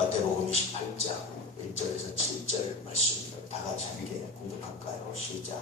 마태복음 28장 1절에서 7절 말씀을 다 같이 함께 공독할까요? 시작.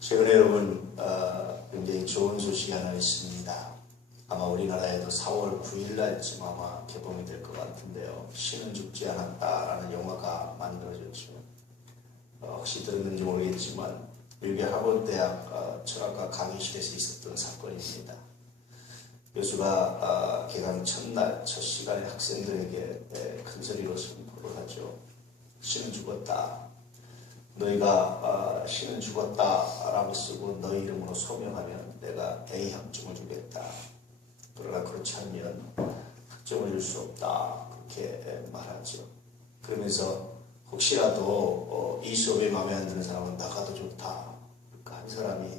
최근에 여러분 굉장히 좋은 소식이 하나 있습니다. 아마 우리나라에도 4월 9일 날쯤 아마 개봉이 될 것 같은데요. 신은 죽지 않았다라는 영화가 만들어졌죠. 혹시 들었는지 모르겠지만 밀게 하버드대학 철학과 강의실에서 있었던 사건입니다. 교수가 개강 첫날 첫 시간에 학생들에게 큰 소리로 선포를 하죠. 신은 죽었다. 너희가 신은 죽었다라고 쓰고 너희 이름으로 소명하면 내가 A 학점을 주겠다. 그러나 그렇지 않으면 학점을 줄 수 없다. 그렇게 말하죠. 그러면서 혹시라도 이 수업이 마음에 안 드는 사람은 나가도 좋다. 그러니까 한 사람이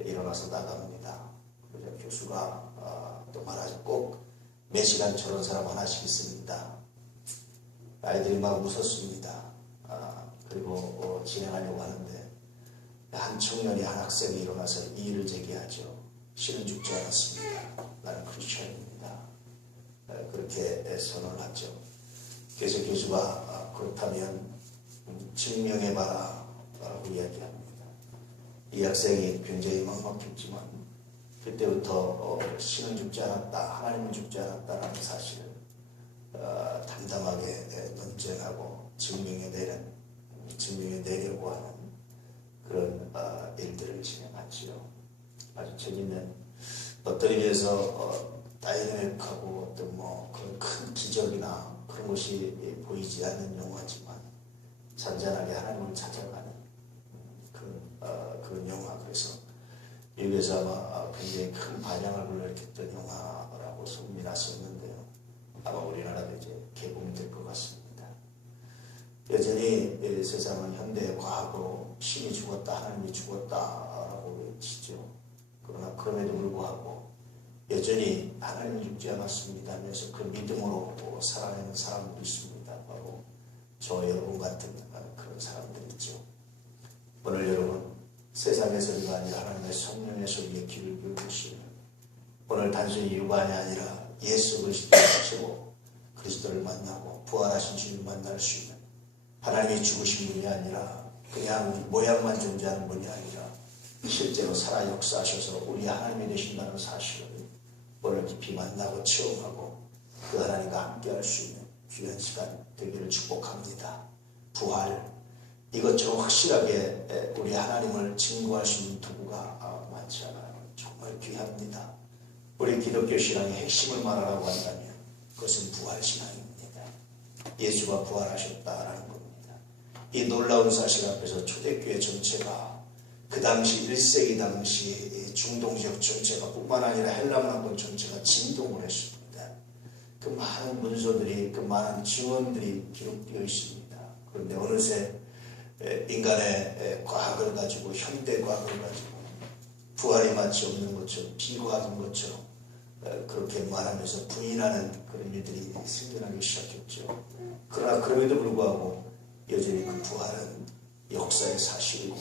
일어나서 나갑니다. 그러자 교수가 또 말하죠. 꼭 매 시간 저런 사람 하나씩 있습니다. 아이들이 막 웃었습니다. 그리고 진행하려고 하는데 한 청년이 한 학생이 일어나서 이의를 제기하죠. 신은 죽지 않았습니다. 나는 크리스천입니다. 그렇게 선언을 하죠. 그래서 교수가 그렇다면 증명해봐라 라고 이야기합니다. 이 학생이 굉장히 막막했지만 그때부터 신은 죽지 않았다, 하나님은 죽지 않았다라는 사실을 담담하게 논쟁하고 증명해내려고 하는 그런 일들을 진행하지요. 아주 재밌는 어떤 의미에서 다이내믹하고 어떤 그런 큰 기적이나 그런 것이 보이지 않는 영화지만 잔잔하게 하나님을 찾아가는 그런 영화. 그래서 미국에서 아마 굉장히 큰 반향을 불러일으켰던 영화라고 소문이 났었는데요. 아마 우리나라도 이제 개봉이 될 것 같습니다. 여전히 세상은 현대의 과학으로 신이 죽었다, 하나님이 죽었다라고 외치죠. 그러나 그럼에도 불구하고 여전히 하나님이 죽지 않았습니다 하면서 그 믿음으로 살아내는 사람들이 있습니다. 바로 저 여러분 같은 그런 사람들이 있죠. 오늘 여러분 세상의 소리가 아니라 하나님의 성령의 소리에 귀를 기울이시면 오늘 단순히 유반이 아니라 예수 그리스도를 그리스도를 만나고 부활하신 주님을 만날 수 있는 하나님이 죽으신 분이 아니라 그냥 모양만 존재하는 분이 아니라 실제로 살아 역사하셔서 우리 하나님이 되신다는 사실을 오늘 깊이 만나고 체험하고 그 하나님과 함께할 수 있는 귀한 시간 되기를 축복합니다. 부활, 이것저것 확실하게 우리 하나님을 증거할 수 있는 도구가 많지 않아요. 정말 귀합니다. 우리 기독교 신앙의 핵심을 말하라고 한다면 그것은 부활신앙입니다. 예수가 부활하셨다라는 겁니다. 이 놀라운 사실 앞에서 초대교회 전체가 그 당시 1세기 당시 중동지역 전체가 뿐만 아니라 헬라 문화권 전체가 진동을 했습니다. 그 많은 문서들이, 그 많은 증언들이 기록되어 있습니다. 그런데 어느새 인간의 과학을 가지고, 현대 과학을 가지고 부활이 마치 없는 것처럼, 비과학인 것처럼 그렇게 말하면서 부인하는 그런 일들이 생겨나기 시작했죠. 그러나 그럼에도 불구하고 여전히 그 부활은 역사의 사실이고,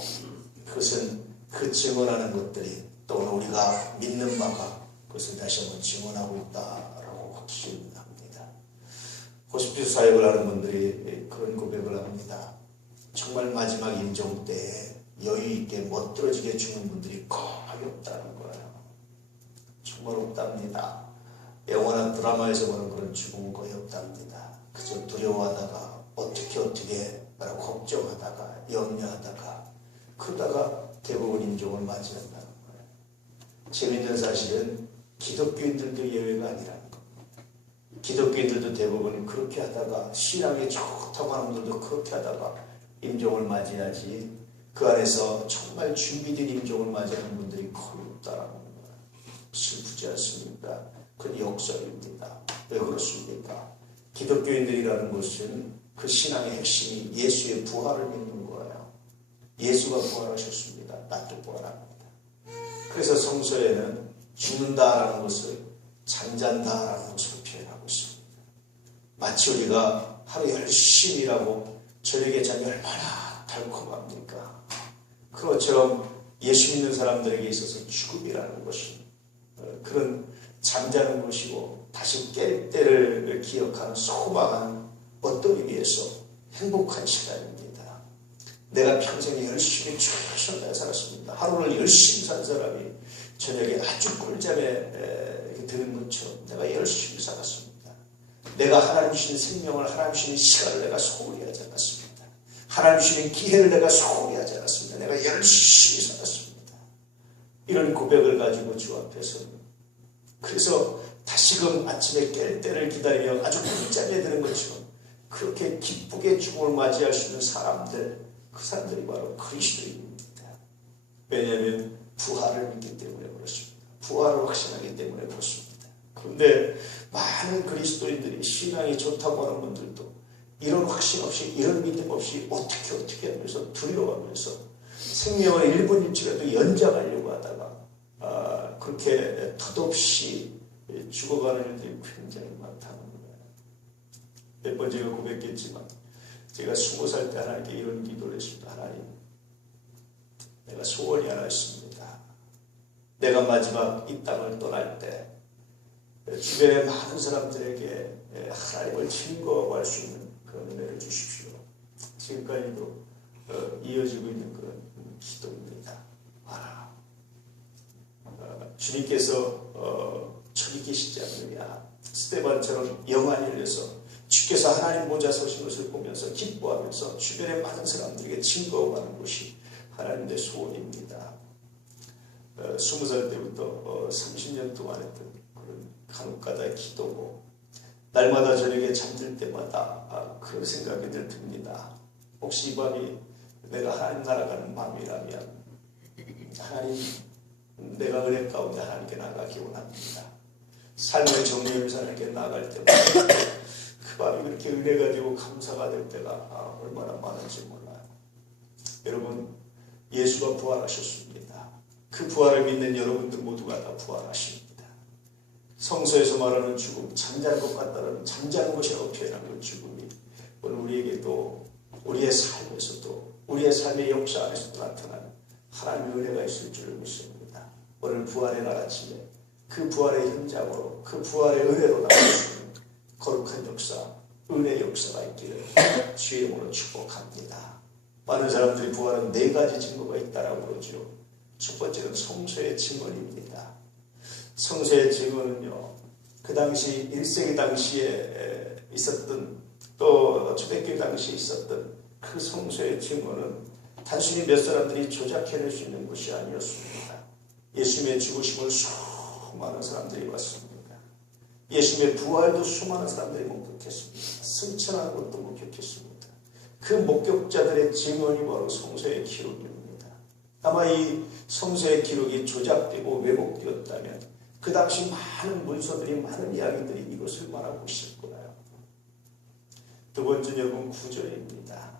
그것은 그 증언하는 것들이 또 우리가 믿는 바가 그것을 다시 한번 증언하고 있다라고 확신합니다. 호스피스 사역을 하는 분들이 그런 고백을 합니다. 정말 마지막 임종 때에 여유있게 멋들어지게 죽는 분들이 거의 없다는 거예요. 정말 없답니다. 영원한 드라마에서 보는 그런 죽음은 거의 없답니다. 두려워하다가 어떻게 걱정하다가 염려하다가 그러다가 대부분 임종을 맞이한다는 거예요. 재미있는 사실은 기독교인들도 예외가 아니라는 겁니다. 기독교인들도 대부분 그렇게 하다가 신앙이 좋다고 하는 분들도 그렇게 하다가 임종을 맞이하지 그 안에서 정말 준비된 임종을 맞이하는 분들이 거의 없다라는 거예요. 슬프지 않습니까? 그건 역설입니다. 왜 그렇습니까? 기독교인들이라는 것은 그 신앙의 핵심이 예수의 부활을 믿는 거예요. 예수가 부활하셨습니다. 나도 부활합니다. 그래서 성서에는 죽는다라는 것을 잠잔다라는 것으로 표현하고 있습니다. 마치 우리가 하루 열심히 일하고 저녁에 잠이 얼마나 달콤합니까? 그것처럼 예수 믿는 사람들에게 있어서 죽음이라는 것은 그런 잠자는 것이고 다시 깰 때를 기억하는 소망하는 어떤 의미에서 행복한 시간입니다. 내가 평생 열심히 최선을 살았습니다. 하루를 열심히 산 사람이 저녁에 아주 꿀잠에 드는 것처럼 내가 열심히 살았습니다. 내가 하나님 주신 생명을 하나님 주신 시간을 내가 소홀히 하지 않았습니다. 하나님 주신 기회를 내가 소홀히 하지 않았습니다. 내가 열심히 살았습니다. 이런 고백을 가지고 주 앞에서는 그래서 다시금 아침에 깰 때를 기다리며 아주 꿀잠에 드는 것처럼 그렇게 기쁘게 죽음을 맞이할 수 있는 사람들, 그 사람들이 바로 그리스도인입니다. 왜냐하면 부활을 믿기 때문에 그렇습니다. 부활을 확신하기 때문에 그렇습니다. 그런데 많은 그리스도인들이 신앙이 좋다고 하는 분들도 이런 확신 없이 이런 믿음 없이 어떻게 하면서 두려워하면서 생명을 1분 1초라도 연장하려고 하다가 그렇게 덧없이 죽어가는 일들이 굉장히 많다는 거예요. 몇 번 제가 고백했지만 제가 20살 때 하나님께 이런 기도를 했습니다. 하나님, 내가 소원이 하나 있습니다. 내가 마지막 이 땅을 떠날 때 주변의 많은 사람들에게 하나님을 증거하고 할 수 있는 그런 은혜를 주십시오. 지금까지도 이어지고 있는 그런 기도입니다. 주님께서 저기 계시지 않느냐. 스데반처럼 영안이 열려서 주께서 하나님 보좌 서신 것을 보면서 기뻐하면서 주변의 많은 사람들에게 증거하고 가는 것이 하나님의 소원입니다. 20살 때부터 30년 동안 했던 그런 간혹가다의 기도고 날마다 저녁에 잠들 때마다 그런 생각이 늘 듭니다. 혹시 이 밤이 내가 하나님 날아가는 밤이라면 하나님, 내가 은혜 가운데 하나님께 나가기 원합니다. 삶의 정리를 하나님께 나갈 때마다 그 밤이 그렇게 은혜가 되고 감사가 될 때가 얼마나 많은지 몰라요. 여러분, 예수가 부활하셨습니다. 그 부활을 믿는 여러분들 모두가 다 부활하십니다. 성서에서 말하는 죽음, 잠자는 것 같다는 잠자는 것이라고 표현하는 죽음이 오늘 우리에게도 우리의 삶에서도 우리의 삶의 역사 안에서도 나타나는 하나님의 은혜가 있을 줄을 믿습니다. 오늘 부활의 날 아침에 그 부활의 현장으로 그 부활의 은혜로 나올 수 있는 거룩한 역사, 은혜의 역사가 있기를 주의 이름으로 축복합니다. 많은 사람들이 부활은 4가지 증거가 있다라고 그러죠. 첫 번째는 성서의 증언입니다. 성서의 증언은요, 그 당시 1세기 당시에 있었던 또 초대교회 당시에 있었던 그 성서의 증언은 단순히 몇 사람들이 조작해낼 수 있는 것이 아니었습니다. 예수님의 죽으심을 수많은 사람들이 봤습니다. 예수님의 부활도 수많은 사람들이 목격했습니다. 승천하는 것도 목격했습니다. 그 목격자들의 증언이 바로 성서의 기록입니다. 아마 이 성서의 기록이 조작되고 왜곡되었다면 그 당시 많은 문서들이 많은 이야기들이 이것을 말하고 있을 거예요. 두 번째는 여러분 9절입니다.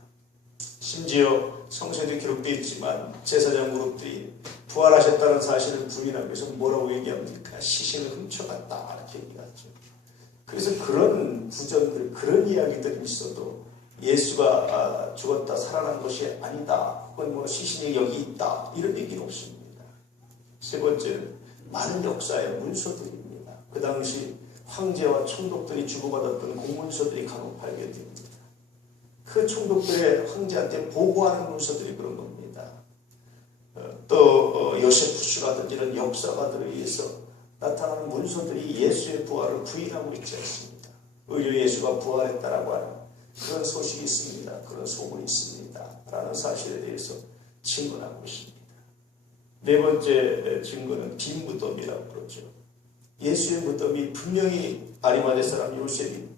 심지어 성서에도 기록되어 있지만 제사장 그룹들이 부활하셨다는 사실을 부인하기 위해서 뭐라고 얘기합니까? 시신을 훔쳐갔다 이렇게 얘기하죠. 그래서 그런 구절들, 그런 이야기들이 있어도 예수가 죽었다 살아난 것이 아니다, 혹은 뭐 시신이 여기 있다 이런 얘기는 없습니다. 세 번째는 많은 역사의 문서들입니다. 그 당시 황제와 총독들이 주고받았던 공문서들이 간혹 발견됩니다. 그 총독들의 황제한테 보고하는 문서들이 그런 겁니다. 또 요세푸스라든지 이런 역사가들에 의해서 나타나는 문서들이 예수의 부활을 부인하고 있지 않습니다. 오히려 예수가 부활했다라고 하는 그런 소식이 있습니다. 그런 소문이 있습니다. 라는 사실에 대해서 증언하고 있습니다. 네 번째 증거는 빈 무덤이라고 그러죠. 예수의 무덤이 분명히 아리마대 사람 요셉이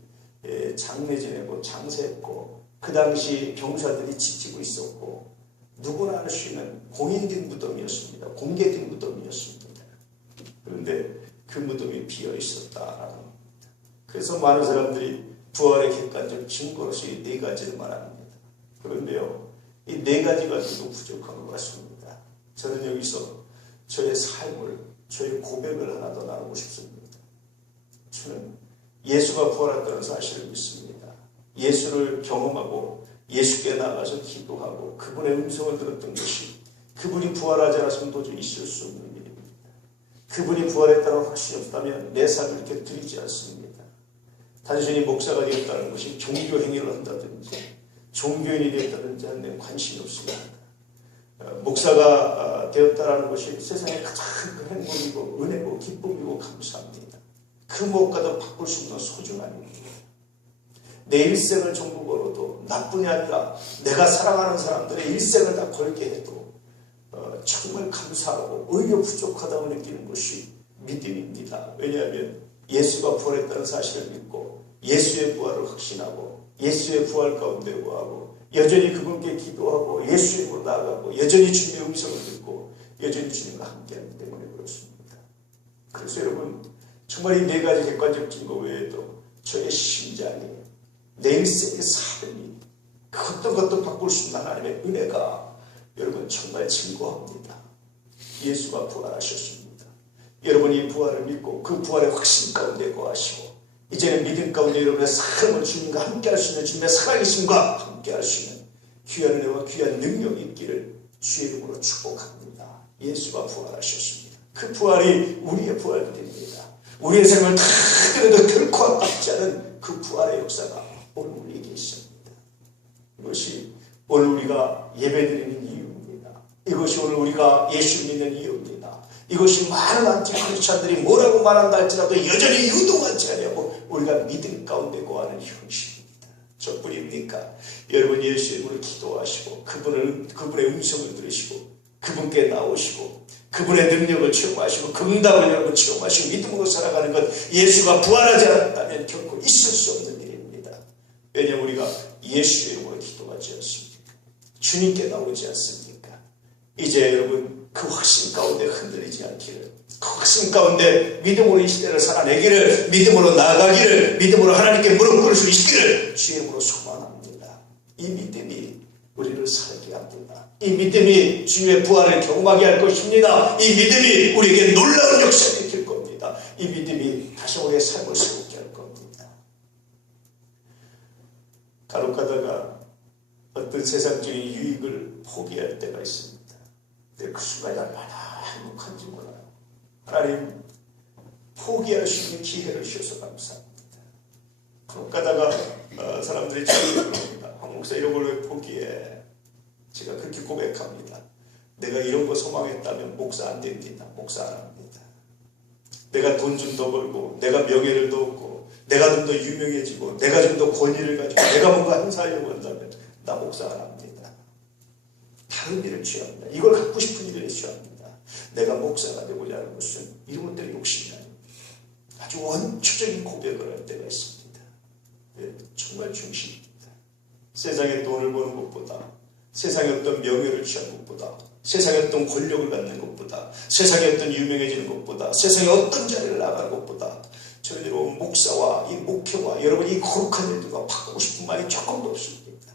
장례 지내고 장사했고 그 당시 병사들이 지키고 있었고 누구나 알 수 있는 공인된 무덤이었습니다. 공개된 무덤이었습니다. 그런데 그 무덤이 비어 있었다라는 겁니다. 그래서 많은 사람들이 부활의 객관적 증거로서 이 네 가지를 말합니다. 그런데요, 이 네 가지 가지고 부족한 것 같습니다. 저는 여기서 저의 삶을, 저의 고백을 하나 더 나누고 싶습니다. 저는 예수가 부활했다는 사실을 믿습니다. 예수를 경험하고 예수께 나가서 기도하고 그분의 음성을 들었던 것이 그분이 부활하지 않았으면 도저히 있을 수 없는 일입니다. 그분이 부활했다는 확신이 없다면 내 삶을 이렇게 드리지 않습니다. 단순히 목사가 되었다는 것이 종교 행위를 한다든지 종교인이 되었다든지 하는 데 관심이 없습니다. 목사가 되었다는 것이 세상에 가장 큰 행복이고 은혜고 기쁨이고 감사합니다. 그 무엇과도 바꿀 수 없는 소중한 일입니다. 내 일생을 전부 걸어도 나뿐이 아니라 내가 사랑하는 사람들의 일생을 다 걸게 해도 정말 감사하고 오히려 부족하다고 느끼는 것이 믿음입니다. 왜냐하면 예수가 부활했다는 사실을 믿고 예수의 부활을 확신하고 예수의 부활 가운데 거하고 여전히 그분께 기도하고 예수의 이름으로 나아가고 여전히 주님의 음성을 듣고 여전히 주님과 함께하기 때문에 그렇습니다. 그래서 여러분 정말 이 네 가지 객관적 증거 외에도 저의 심장이 내 일생의 삶이 그 어떤 것도 바꿀 수 있는 하나님의 은혜가 여러분 정말 증거합니다. 예수가 부활하셨습니다. 여러분이 부활을 믿고 그 부활의 확신 가운데 거하시고 이제는 믿음 가운데 여러분의 삶을 주님과 함께할 수 있는 주님의 살아계심과 함께할 수 있는 귀한 은혜와 귀한 능력이 있기를 주의 이름으로 축복합니다. 예수가 부활하셨습니다. 그 부활이 우리의 부활이 됩니다. 우리의 삶을 다 그래도 결코 아깝지 않은 그 부활의 역사가 오늘 우리에게 있습니다. 이것이 오늘 우리가 예배드리는 이유입니다. 이것이 오늘 우리가 예수 믿는 이유입니다. 이것이 많은 안티크리스찬들이 뭐라고 말한다 할지라도 여전히 유동하지 않냐고 우리가 믿음 가운데 거하는 형식입니다. 저뿐입니까? 여러분 예수 이름으로 기도하시고 그분의 음성을 들으시고 그분께 나오시고 그분의 능력을 체험하시고 그 응답을 여러분 체험하시고 믿음으로 살아가는 것 예수가 부활하지 않았다면 결코 있을 수 없는 일입니다. 왜냐하면 우리가 예수 이름으로 기도하지 않습니까? 주님께 나오지 않습니까? 이제 여러분 그 확신 가운데 흔들리지 않기를 그 확신 가운데 믿음으로 이 시대를 살아내기를 믿음으로 나아가기를 믿음으로 하나님께 무릎 꿇을 수 있기를 주의 이름으로 소망합니다. 이 믿음이 우리를 살게 합니다. 이 믿음이 주님의 부활을 경험하게 할 것입니다. 이 믿음이 우리에게 놀라운 역사를 일으킬 겁니다. 이 믿음이 다시 우리의 삶을 새롭게 할 겁니다. 간혹 가다가 어떤 세상적인 유익을 포기할 때가 있습니다. 근데 그 순간이 얼마나 행복한지 몰라요. 하나님 포기할 수 있는 기회를 주셔서 감사합니다. 간혹 가다가 사람들이 저에게 그럽니다. 황 목사 이런 걸 왜 포기해? 제가 그렇게 고백합니다. 내가 이런 거 소망했다면 목사 안 됩니다. 목사 안 합니다. 내가 돈 좀 더 벌고 내가 명예를 더 얻고 내가 좀 더 유명해지고 내가 좀 더 권위를 가지고 내가 뭔가 행사하려고 한다면 나 목사 안 합니다. 다른 일을 취합니다. 이걸 갖고 싶은 일을 취합니다. 내가 목사가 되고자 하는 것은 이런 것들이 욕심이 아닙니다. 아주 원초적인 고백을 할 때가 있습니다. 정말 중심입니다. 세상에 돈을 버는 것보다 세상의 어떤 명예를 취하는 것보다 세상의 어떤 권력을 갖는 것보다 세상의 어떤 유명해지는 것보다 세상의 어떤 자리를 나가는 것보다 저는 여러분 목사와 이 목표와 여러분 이 거룩한 일들과 바꾸고 싶은 마음이 조금도 없습니다.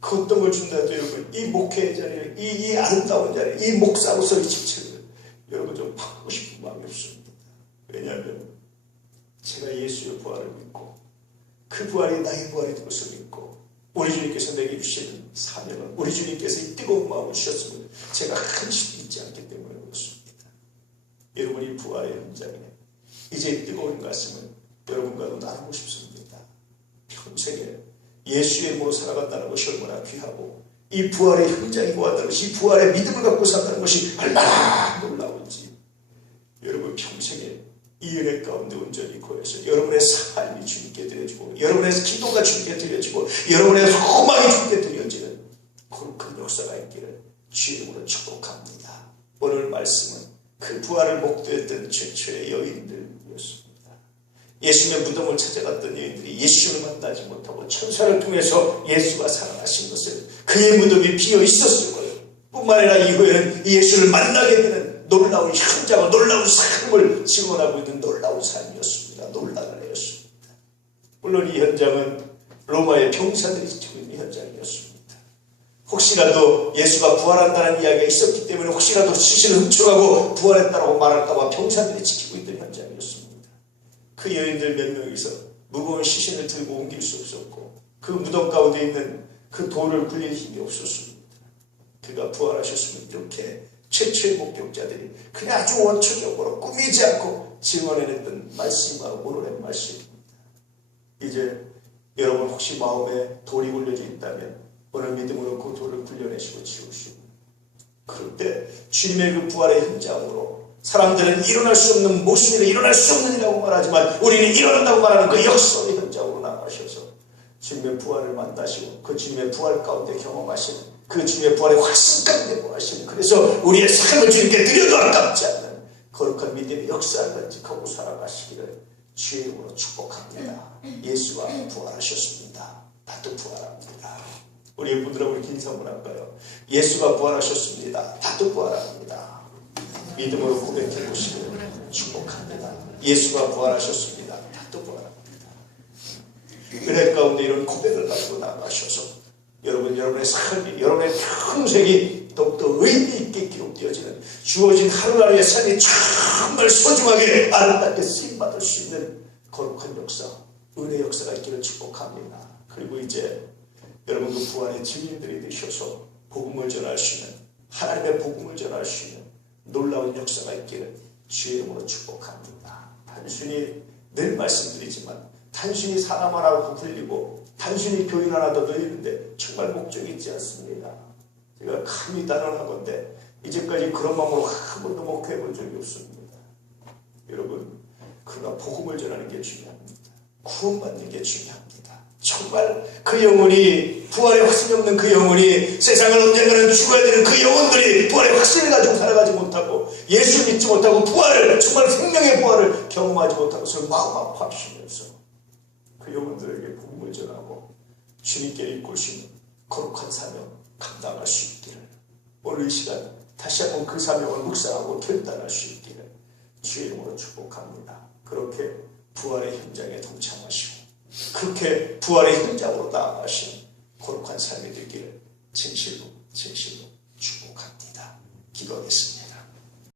그 어떤 걸 준다 해도 여러분 이 목회의 자리를 이 아름다운 자리를 이 목사로서의 직책을 여러분 좀 바꾸고 싶은 마음이 없습니다. 왜냐하면 제가 예수의 부활을 믿고 그 부활이 나의 부활이 된 것을 믿고 우리 주님께서 내게 주시는 사명은 우리 주님께서 이 뜨거운 마음을 주셨음을 제가 한시도 잊지 않기 때문에 그렇습니다. 여러분이 부활의 현장에 이제 이 뜨거운 가슴을 여러분과도 나누고 싶습니다. 평생에 예수의 이름으로 살아간다는 것이 얼마나 귀하고 이 부활의 현장이 고한다는 것이 이 부활의 믿음을 갖고 산다는 것이 얼마나 놀라운지 여러분 평생에 이 은혜 가운데 온전히 거해서 여러분의 삶이 주님께 드려지고 여러분의 기도가 주님께 드려지고 여러분의 소망이 주님께 드려지는 큰 역사가 있기를 주의 이름으로 축복합니다. 오늘 말씀은 그 부활을 목도했던 최초의 여인들이었습니다. 예수님의 무덤을 찾아갔던 여인들이 예수를 만나지 못하고 천사를 통해서 예수가 살아나신 것을 그의 무덤이 비어 있었을 거예요. 뿐만 아니라 이후에는 예수를 만나게 되는 놀라운 현장과 놀라운 삶을 증언하고 있는 놀라운 삶이었습니다. 놀라운 애였습니다. 물론 이 현장은 로마의 병사들이 지키고 있는 현장이었습니다. 혹시라도 예수가 부활한다는 이야기가 있었기 때문에 혹시라도 시신을 훔쳐가고 부활했다고 말할까봐 병사들이 지키고 있던 현장이었습니다. 그 여인들 몇 명이서 무거운 시신을 들고 옮길 수 없었고 그 무덤 가운데 있는 그 돌을 굴릴 힘이 없었습니다. 그가 부활하셨으면 이렇게 최초의 목격자들이 그냥 아주 원초적으로 꾸미지 않고 증언해냈던 말씀이 바로 오늘의 말씀입니다. 이제 여러분 혹시 마음에 돌이 굴려져 있다면 오늘 믿음으로 그 돌을 굴려내시고 치우시고 그럴 때 주님의 그 부활의 현장으로 사람들은 일어날 수 없는 모습이라 일어날 수 없는 일이라고 말하지만 우리는 일어난다고 말하는 그 역사의 현장으로 나가셔서 주님의 부활을 만나시고 그 주님의 부활 가운데 경험하시는 그 주님의 부활의 확신 가운데 거하시는 그래서 우리의 삶을 주님께 드려도 아깝지 않는 거룩한 믿음의 역사를 간직하고 살아가시기를 주의 이름으로 축복합니다. 예수가 부활하셨습니다. 나도 부활합니다. 우리 분들하고 이렇게 인사 한번 할까요? 예수가 부활하셨습니다. 나도 부활합니다. 믿음으로 고백해 보시기를 축복합니다. 예수가 부활하셨습니다. 나도 부활합니다. 은혜 가운데 이런 고백을 가지고 나가셔서 여러분의 삶이 여러분의 평생이 더욱더 의미 있게 기록되어지는 주어진 하루하루의 삶이 정말 소중하게 아름답게 쓰임받을 수 있는 거룩한 역사, 은혜 역사가 있기를 축복합니다. 그리고 이제 여러분 그 부활의 증인들이 되셔서 복음을 전할 수 있는 하나님의 복음을 전할 수 있는 놀라운 역사가 있기를 주의 이름으로 축복합니다. 단순히 늘 말씀드리지만 단순히 사람 하나 부풀리고 단순히 교인 하나 더 늘리는데 정말 목적이 있지 않습니다. 제가 감히 단언하건대 이제까지 그런 마음으로 한 번도 목회해 본 적이 없습니다. 여러분 그러나 복음을 전하는 게 중요합니다. 구원받는 게 중요합니다. 정말 그 영혼이 부활의 확신이 없는 그 영혼이 세상을 언젠가는 죽어야 되는 그 영혼들이 부활의 확신을 가지고 살아가지 못하고 예수 믿지 못하고 부활을 정말 생명의 부활을 경험하지 못하고 그것을 마음 아파하시면서 그 영혼들에게 복음을 전하고 주님께 이끌시는 거룩한 사명 감당할 수 있기를 오늘 이 시간 다시 한번 그 사명을 묵상하고 결단할 수 있기를 주의 이름으로 축복합니다. 그렇게 부활의 현장에 동참하시고 그렇게 부활의 현장으로 나아가시는 거룩한 삶이 되기를 진실로 축복합니다. 기도하겠습니다.